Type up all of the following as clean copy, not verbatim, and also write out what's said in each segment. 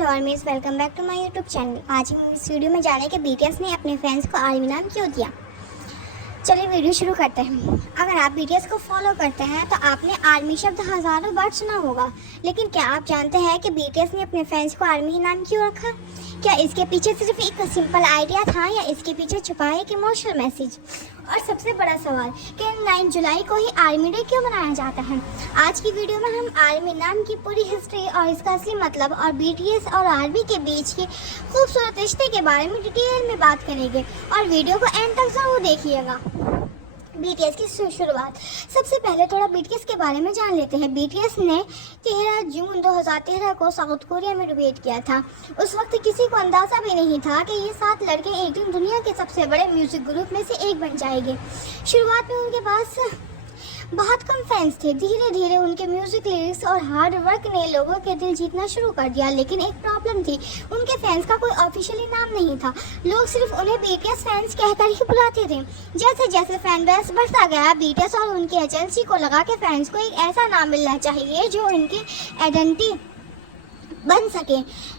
Hello armies, welcome back to my YouTube channel. आज हम इस वीडियो में जाने के बीटीएस ने अपने फैंस को आर्मी नाम क्यों दिया। चलिए वीडियो शुरू करते हैं। अगर आप बीटीएस को फॉलो करते हैं तो आपने आर्मी शब्द हज़ारों बार सुना होगा, लेकिन क्या आप जानते हैं कि बीटीएस ने अपने फैंस को आर्मी नाम क्यों रखा? क्या इसके पीछे सिर्फ एक सिंपल आइडिया था या इसके पीछे छुपा है एक इमोशनल मैसेज? और सबसे बड़ा सवाल कि 9 जुलाई को ही आर्मी डे क्यों मनाया जाता है? आज की वीडियो में हम आर्मी नाम की पूरी हिस्ट्री और इसका असली मतलब और बीटीएस और आर्मी के बीच के खूबसूरत रिश्ते के बारे में डिटेल में बात करेंगे और वीडियो को एंड तक जरूर देखिएगा। बीटीएस की शुरुआत। सबसे पहले थोड़ा बीटीएस के बारे में जान लेते हैं। बीटीएस ने 13 जून 2013 को साउथ कोरिया में डिबेट किया था। उस वक्त किसी को अंदाज़ा भी नहीं था कि ये 7 लड़के एक दिन दुनिया के सबसे बड़े म्यूजिक ग्रुप में से एक बन जाएंगे। शुरुआत में उनके पास बहुत कम फैंस थे। धीरे धीरे उनके म्यूजिक लिरिक्स और हार्ड वर्क ने लोगों के दिल जीतना शुरू कर दिया, लेकिन एक प्रॉब्लम थी, उनके फैंस का कोई ऑफिशियली नाम नहीं था। लोग सिर्फ उन्हें बीटीएस फैंस कहकर ही बुलाते थे। जैसे जैसे फैन बेस बढ़ता गया, बीटीएस और उनकी एजेंसी को लगा कि फैंस को एक ऐसा नाम मिलना चाहिए जो इनकी आइडेंटिटी बन सके।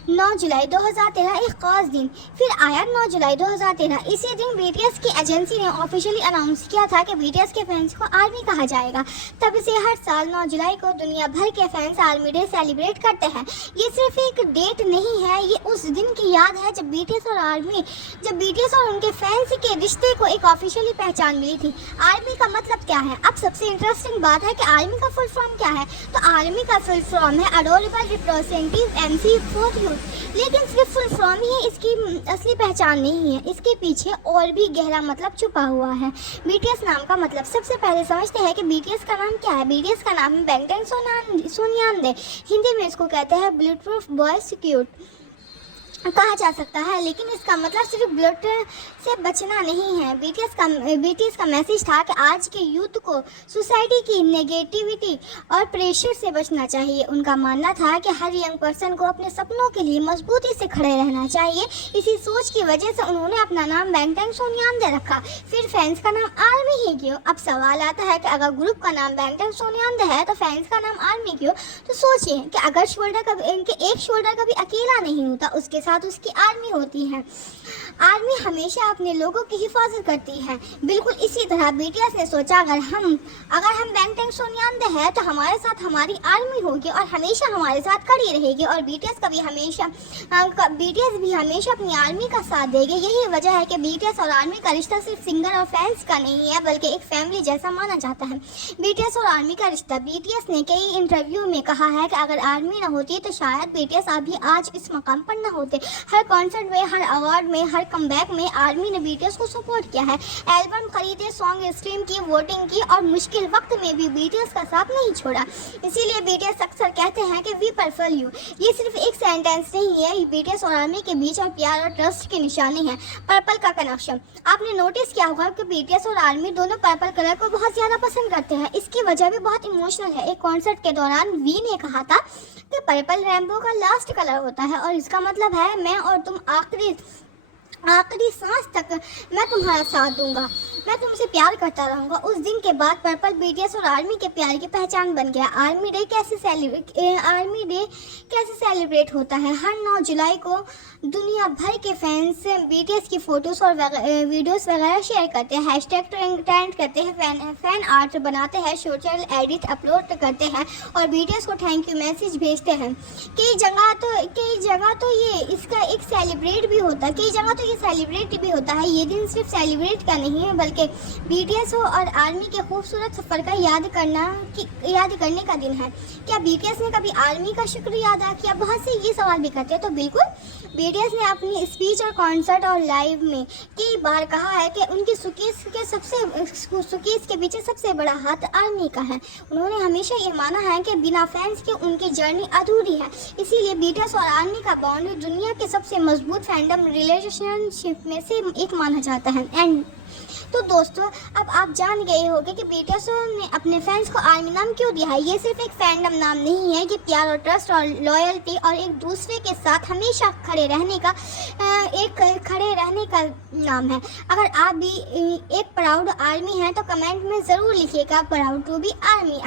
9 जुलाई 2013 एक खास दिन फिर आया। 9 जुलाई 2013 इसी दिन बीटीएस की एजेंसी ने ऑफिशियली अनाउंस किया था कि बीटीएस के फैंस को आर्मी कहा जाएगा। तब से हर साल 9 जुलाई को दुनिया भर के फैंस आर्मी डे सेलिब्रेट करते हैं। ये सिर्फ एक डेट नहीं है, ये उस दिन की याद है जब बीटीएस और उनके फैंस के रिश्ते को एक ऑफिशियली पहचान मिली थी। आर्मी का मतलब क्या है? अब सबसे इंटरेस्टिंग बात है कि आर्मी का फुल फॉर्म क्या है। तो आर्मी का फुल फॉर्म है adorable representative MC for youth. लेकिन सिर्फ फुल फॉर्म ही इसकी असली पहचान नहीं है, इसके पीछे और भी गहरा मतलब छुपा हुआ है। बीटीएस नाम का मतलब सबसे पहले समझते हैं कि बीटीएस का नाम क्या है। बीटीएस का नाम है बैंगटन सोनियांदे। हिंदी में इसको कहते हैं ब्लड प्रूफ बॉय सिक्योर्ड कहा जा सकता है, लेकिन इसका मतलब सिर्फ ब्लड से बचना नहीं है। बीटीएस का मैसेज था कि आज के यूथ को सोसाइटी की नेगेटिविटी और प्रेशर से बचना चाहिए। उनका मानना था कि हर यंग पर्सन को अपने सपनों के लिए मजबूती से खड़े रहना चाहिए। इसी सोच की वजह से उन्होंने अपना नाम बैंगटन सोनियांदे रखा। फिर फैंस का नाम आर्मी ही क्यों? अब सवाल आता है कि अगर ग्रुप का नाम बैंगटन सोनियांदे है तो फैंस का नाम आर्मी क्यों? तो सोचिए कि अगर एक शोल्डर कभी अकेला नहीं होता, उसके साथ उसकी आर्मी होती है। आर्मी हमेशा अपने लोगों की हिफाजत करती है। बिल्कुल इसी तरह बीटीएस ने सोचा अगर हम बैंगटन सोनियांदे है तो हमारे साथ हमारी आर्मी होगी और हमेशा हमारे साथ खड़ी रहेगी, और बीटीएस भी हमेशा अपनी आर्मी का साथ देगी। यही वजह है कि बीटीएस और आर्मी का रिश्ता सिर्फ सिंगर और फैंस का नहीं है, बल्कि एक फैमिली जैसा माना जाता है। बीटीएस और आर्मी का रिश्ता। बीटीएस ने कई इंटरव्यू में कहा है कि अगर आर्मी न होती तो शायद बीटीएस अभी आज इस मकाम पर न होते। हर कॉन्सर्ट में, हर अवार्ड में, हर कमबैक में आर्मी ने बीटीएस को सपोर्ट किया है। एल्बम खरीदे, सॉन्ग स्ट्रीम की, वोटिंग की और मुश्किल वक्त में भी बीटीएस का साथ नहीं छोड़ा। इसीलिए बीटीएस अक्सर कहते हैं कि वी प्रेफर यू। ये सिर्फ एक सेंटेंस नहीं है, बीटीएस और आर्मी के बीच और प्यार और ट्रस्ट की निशानी है। पर्पल का कनेक्शन। आपने नोटिस किया होगा कि बीटीएस और आर्मी दोनों पर्पल कलर को बहुत ज़्यादा पसंद करते हैं। इसकी वजह भी बहुत इमोशनल है। एक कॉन्सर्ट के दौरान वी ने कहा था कि पर्पल रेनबो का लास्ट कलर होता है और इसका मतलब है मैं और तुम आखिरी सांस तक मैं तुम्हारा साथ दूंगा, मैं तुमसे प्यार करता रहूंगा। उस दिन के बाद पर्पल बीटीएस और आर्मी के प्यार की पहचान बन गया। आर्मी डे कैसे सेलिब्रेट होता है? हर 9 जुलाई को दुनिया भर के फैंस बीटीएस की फोटोज़ और वीडियोस वगैरह शेयर करते हैं, हैशटैग ट्रेंड करते हैं, फैन आर्ट बनाते हैं, सोशल एडिट अपलोड करते हैं और बीटीएस को थैंक यू मैसेज भेजते हैं। कई जगह तो ये इसका एक सेलिब्रेट भी होता है, कई जगह तो ये सेलिब्रेट भी होता है। ये दिन सिर्फ सेलिब्रेट का नहीं है, बल्कि बीटीएस और आर्मी के खूबसूरत सफ़र का याद करने का दिन है। क्या बीटीएस ने कभी आर्मी का शुक्रिया अदा किया? बहुत से ये सवाल भी करते हैं। तो बिल्कुल, बीटीएस ने अपनी स्पीच और कॉन्सर्ट और लाइव में कई बार कहा है कि उनकी सुकीस के पीछे सबसे बड़ा हाथ आर्मी का है। उन्होंने हमेशा ये माना है कि बिना फैंस के उनकी जर्नी अधूरी है। इसीलिए बीटीएस और आर्मी का बॉन्ड दुनिया के सबसे मजबूत फैंडम रिलेशनशिप में से एक माना जाता है। एंड तो दोस्तों, अब आप जान गए होंगे कि बीटीएस ने अपने फैंस को आर्मी नाम क्यों दिया है। ये सिर्फ एक फैंडम नाम नहीं है, कि प्यार और ट्रस्ट और लॉयल्टी और एक दूसरे के साथ हमेशा खड़े रहने का नाम है। अगर आप भी एक प्राउड आर्मी हैं तो कमेंट में ज़रूर लिखिएगा प्राउड टू बी आर्मी।